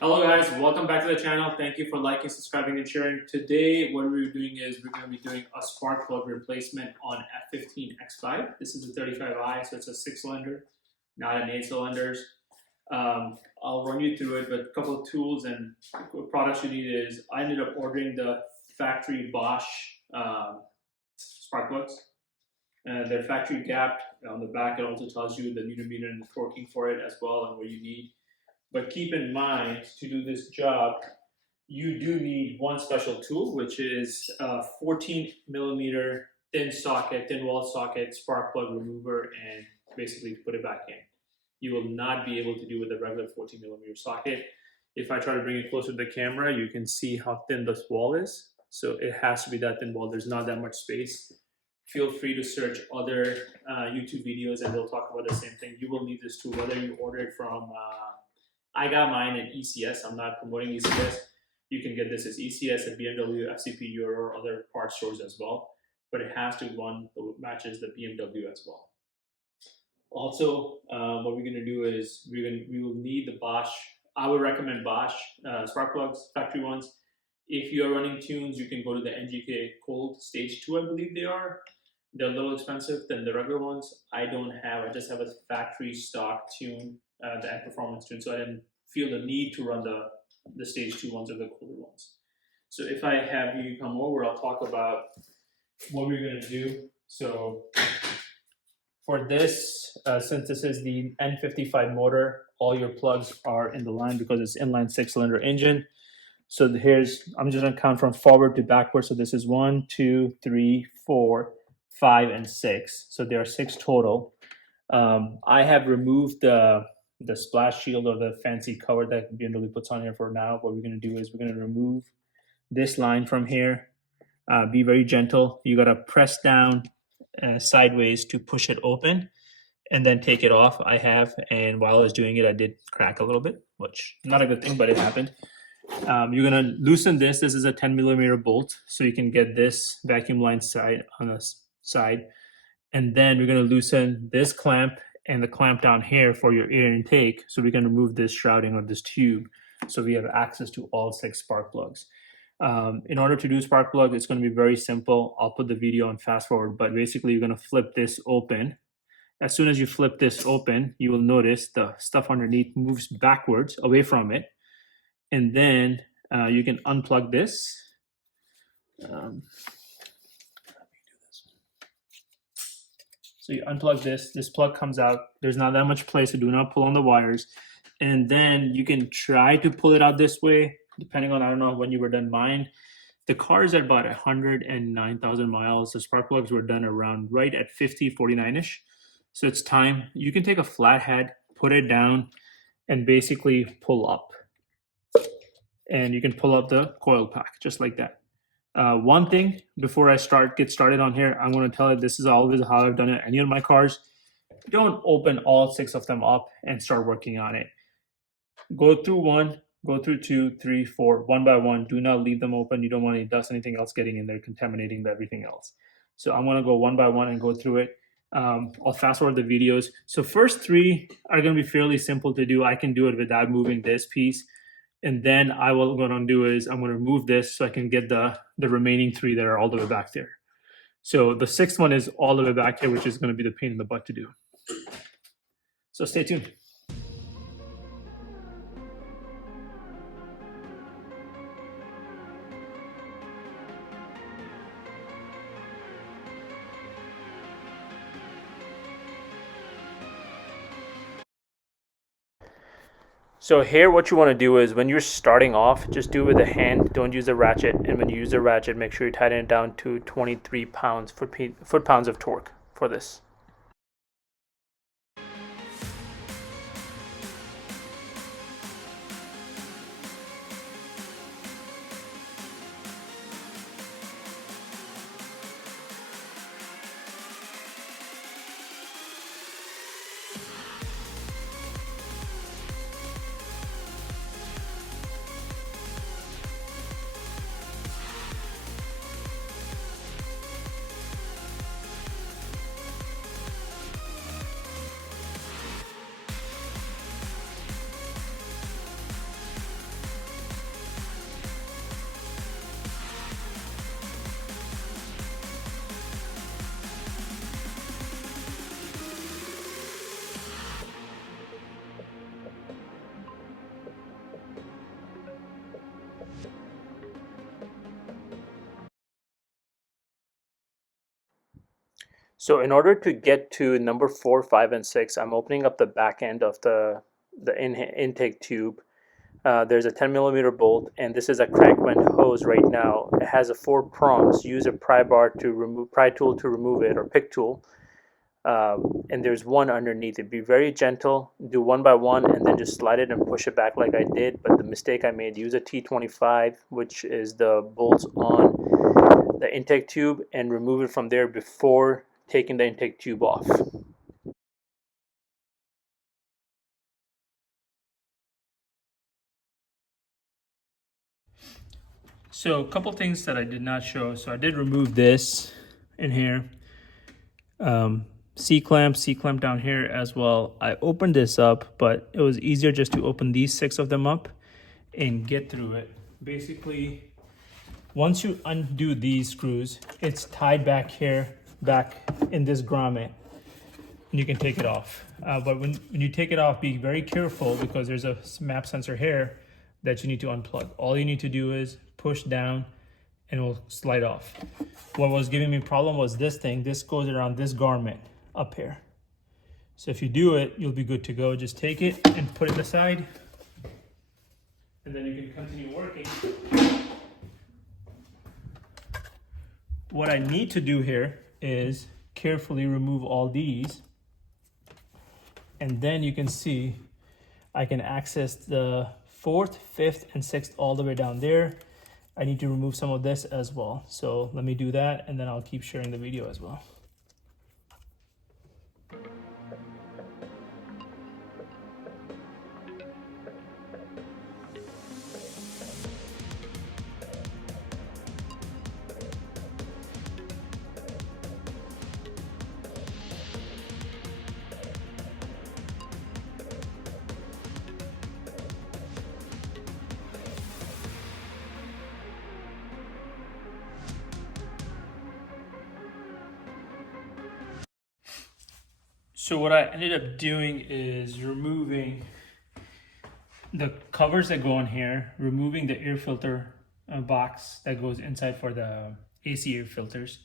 Hello guys, welcome back to the channel. Thank you for liking, subscribing, and sharing. Today what we're doing is we're going to be doing a spark plug replacement on F15X5. This is a 35i, so it's a 6-cylinder, not an 8-cylinders. I'll run you through it, but a couple of tools and products you need is I ended up ordering the factory BOSCH spark plugs. They're factory gapped. On the back it also tells you the newton meter and the torquing for it as well and what you need. But keep in mind, to do this job, you do need one special tool, which is a 14mm thin wall socket spark plug remover, and basically put it back in. You will not be able to do with a regular 14mm socket. If I try to bring it closer to the camera, you can see how thin this wall is. So it has to be that thin wall. There's not that much space. Feel free to search other YouTube videos and they'll talk about the same thing. You will need this tool, whether you order it from I got mine in ECS. I'm not promoting ECS. You can get this as ECS at BMW, FCP Euro, or other parts stores as well. But it has to run matches the BMW as well. Also, what we're going to do is we will need the BOSCH. I would recommend BOSCH spark plugs, factory ones. If you are running tunes, you can go to the NGK Cold Stage 2, I believe they are. They're a little expensive than the regular ones. I just have a factory stock tune, the N Performance tune, so I didn't feel the need to run the Stage 2 ones or the colder ones. So if I have you come over, I'll talk about what we're going to do. So for this, since this is the N55 motor, all your plugs are in the line because it's inline 6-cylinder engine. So I'm just going to count from forward to backward. So this is 1, 2, 3, 4, 5, and 6. So there are 6 total. I have removed the splash shield or the fancy cover that BMW puts on here for now. What we're going to do is we're going to remove this line from here. Be very gentle. You got to press down sideways to push it open and then take it off. I have, and while I was doing it, I did crack a little bit, which not a good thing, but it happened. You're going to loosen this. This is a 10mm bolt, so you can get this vacuum line side on the side. And then we're going to loosen this clamp and the clamp down here for your air intake, so we can remove this shrouding of this tube, so we have access to all 6 spark plugs. In order to do spark plug, it's going to be very simple. I'll put the video on fast forward, but basically you're going to flip this open. As soon as you flip this open, you will notice the stuff underneath moves backwards away from it. And then you can unplug this. So you unplug this plug comes out. There's not that much place, so do not pull on the wires. And then you can try to pull it out this way, depending on, I don't know when you were done mine. The car is at about 109,000 miles. The spark plugs were done around right at 50, 49-ish. So it's time. You can take a flathead, put it down, and basically pull up. And you can pull up the coil pack just like that. One thing before I get started on here, I'm going to tell you this is always how I've done it. Any of my cars, don't open all 6 of them up and start working on it. Go through 1, go through 2, 3, 4, one by one. Do not leave them open. You don't want any dust, anything else getting in there, contaminating everything else. So I'm going to go one by one and go through it. I'll fast forward the videos. So first 3 are going to be fairly simple to do. I can do it without moving this piece. And then what I'm going to do is I'm going to remove this so I can get the remaining 3 that are all the way back there. So the 6th one is all the way back here, which is going to be the pain in the butt to do. So stay tuned. So here what you want to do is when you're starting off, just do it with a hand, don't use a ratchet, and when you use a ratchet, make sure you tighten it down to 23 foot-pounds of torque for this. So in order to get to number 4, 5, and 6, I'm opening up the back end of the intake tube. There's a 10 millimeter bolt, and this is a crank vent hose right now. It has a 4 prongs. Use a pry tool to remove it, or pick tool. And there's one underneath it. Be very gentle. Do one by one, and then just slide it and push it back like I did. But the mistake I made: use a T25, which is the bolts on the intake tube, and remove it from there before taking the intake tube off. So a couple things that I did not show. So I did remove this in here. C-clamp down here as well. I opened this up, but it was easier just to open these 6 of them up and get through it. Basically, once you undo these screws, it's tied back here, back in this grommet, and you can take it off. But when you take it off, be very careful, because there's a map sensor here that you need to unplug. All you need to do is push down and it will slide off. What was giving me a problem was this thing. This goes around this garment up here. So if you do it, you'll be good to go. Just take it and put it aside, and then you can continue working. What I need to do here is carefully remove all these, and then you can see I can access the 4th, 5th, and 6th all the way down there. I need to remove some of this as well. So let me do that, and then I'll keep sharing the video as well. So what I ended up doing is removing the covers that go on here, removing the air filter box that goes inside for the AC air filters.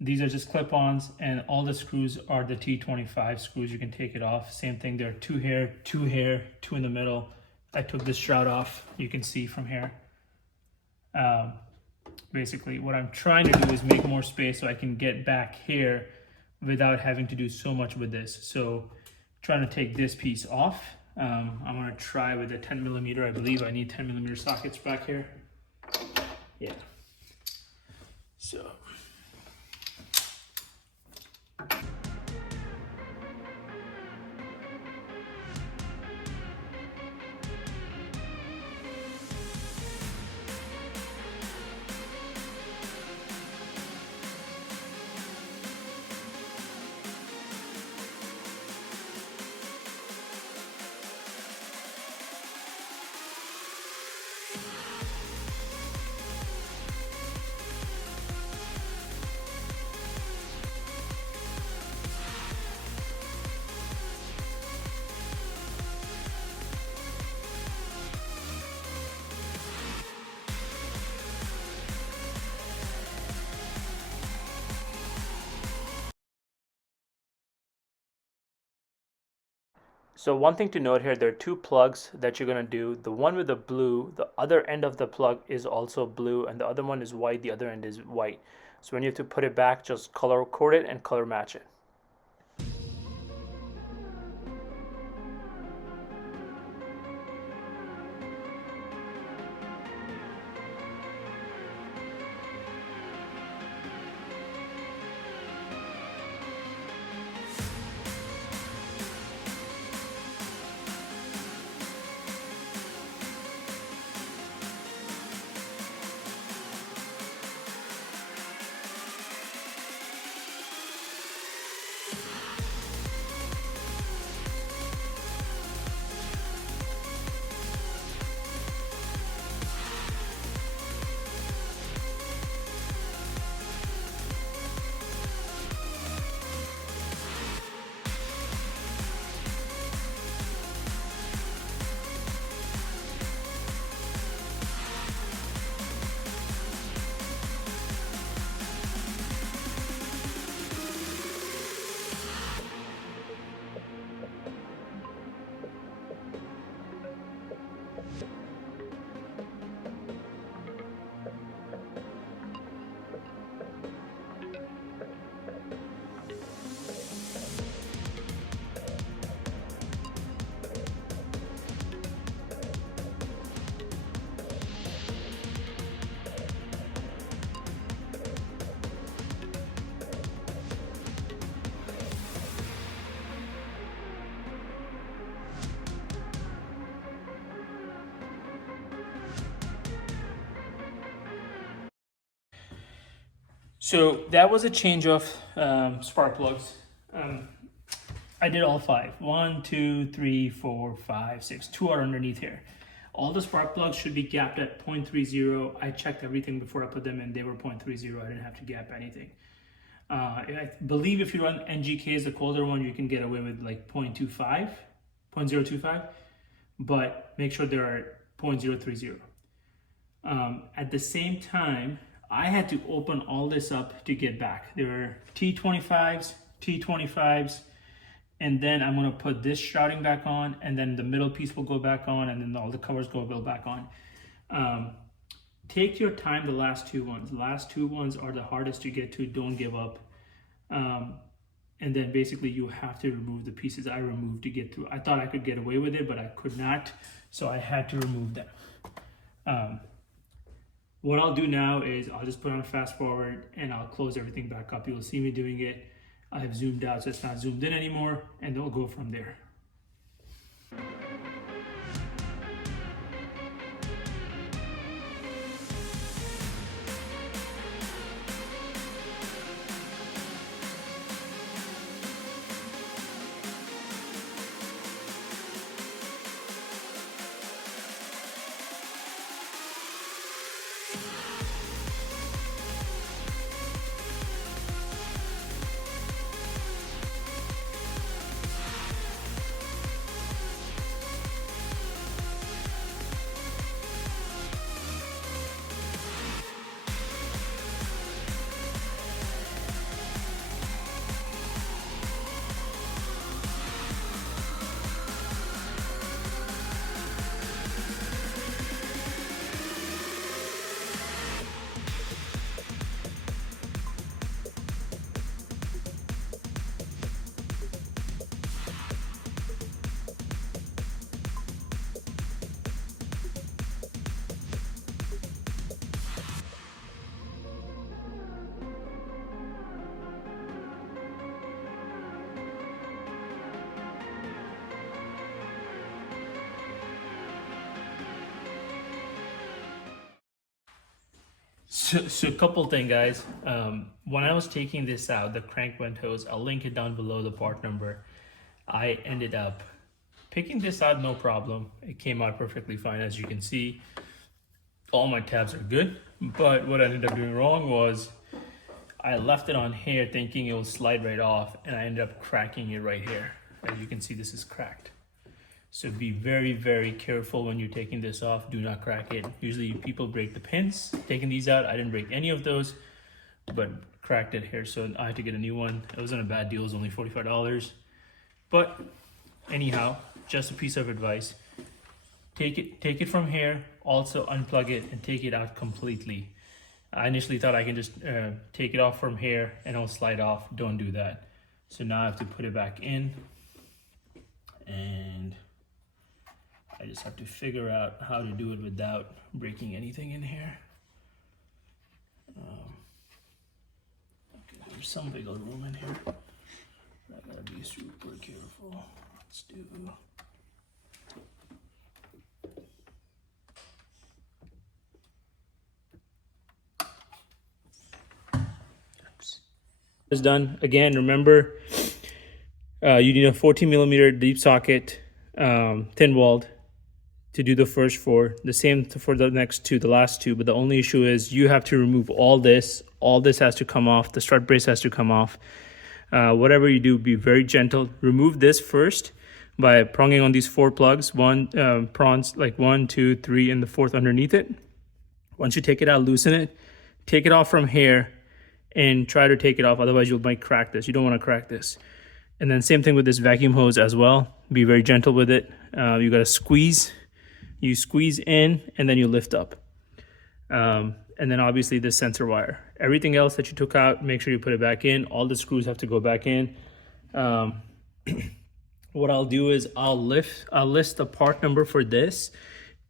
These are just clip-ons, and all the screws are the T25 screws. You can take it off. Same thing, there are 2 here, 2 here, 2 in the middle. I took this shroud off, you can see from here. Basically, what I'm trying to do is make more space so I can get back here without having to do so much with this. So trying to take this piece off. I'm gonna try with a 10 millimeter. I believe I need 10 millimeter sockets back here. Yeah. So. So one thing to note here, there are 2 plugs that you're going to do. The one with the blue, the other end of the plug is also blue, and the other one is white, the other end is white. So when you have to put it back, just color code it and color match it. So that was a change of spark plugs. I did all 5. 1, 2, 3, 4, 5, 6. 2 are underneath here. All the spark plugs should be gapped at 0.30. I checked everything before I put them in. They were 0.30. I didn't have to gap anything. I believe if you run NGKs, the colder one, you can get away with like 0.25, 0.025, but make sure they are 0.030. At the same time, I had to open all this up to get back. There were T25s, T25s, and then I'm gonna put this shrouding back on, and then the middle piece will go back on, and then all the covers go back on. Take your time, the last 2 ones. The last 2 ones are the hardest to get to, don't give up. And then basically you have to remove the pieces I removed to get through. I thought I could get away with it, but I could not, so I had to remove them. What I'll do now is I'll just put on a fast forward and I'll close everything back up. You'll see me doing it. I have zoomed out so it's not zoomed in anymore, and they'll go from there. So a couple things, guys. When I was taking this out, the crank vent hose, I'll link it down below, the part number. I ended up picking this out, no problem. It came out perfectly fine, as you can see. All my tabs are good, but what I ended up doing wrong was I left it on here thinking it will slide right off, and I ended up cracking it right here. As you can see, this is cracked. So be very, very careful when you're taking this off. Do not crack it. Usually people break the pins. Taking these out, I didn't break any of those, but cracked it here. So I had to get a new one. It wasn't a bad deal. It was only $45. But anyhow, just a piece of advice. Take it from here. Also unplug it and take it out completely. I initially thought I can just take it off from here and it'll slide off. Don't do that. So now I have to put it back in, and I just have to figure out how to do it without breaking anything in here. Okay, there's some wiggle room in here. I gotta be super careful. Let's do. Oops. It's done. Again, remember, you need a 14mm deep socket, thin walled, to do the first 4. The same for the next 2, the last 2, but the only issue is you have to remove all this. All this has to come off. The strut brace has to come off. Whatever you do, be very gentle. Remove this first by pronging on these 4 plugs. Prongs like 1, 2, 3, and the 4th underneath it. Once you take it out, loosen it. Take it off from here and try to take it off. Otherwise, you might crack this. You don't want to crack this. And then same thing with this vacuum hose as well. Be very gentle with it. You got to squeeze. You squeeze in and then you lift up. And then obviously this sensor wire. Everything else that you took out, make sure you put it back in. All the screws have to go back in. What I'll do is I'll list the part number for this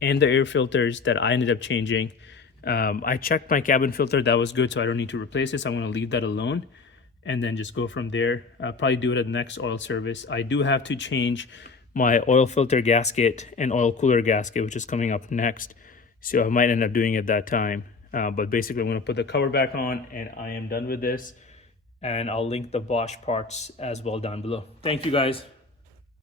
and the air filters that I ended up changing. I checked my cabin filter, that was good, so I don't need to replace this. I'm gonna leave that alone and then just go from there. I'll probably do it at the next oil service. I do have to change my oil filter gasket and oil cooler gasket, which is coming up next. So I might end up doing it that time. But basically I'm going to put the cover back on and I am done with this, and I'll link the Bosch parts as well down below. Thank you guys.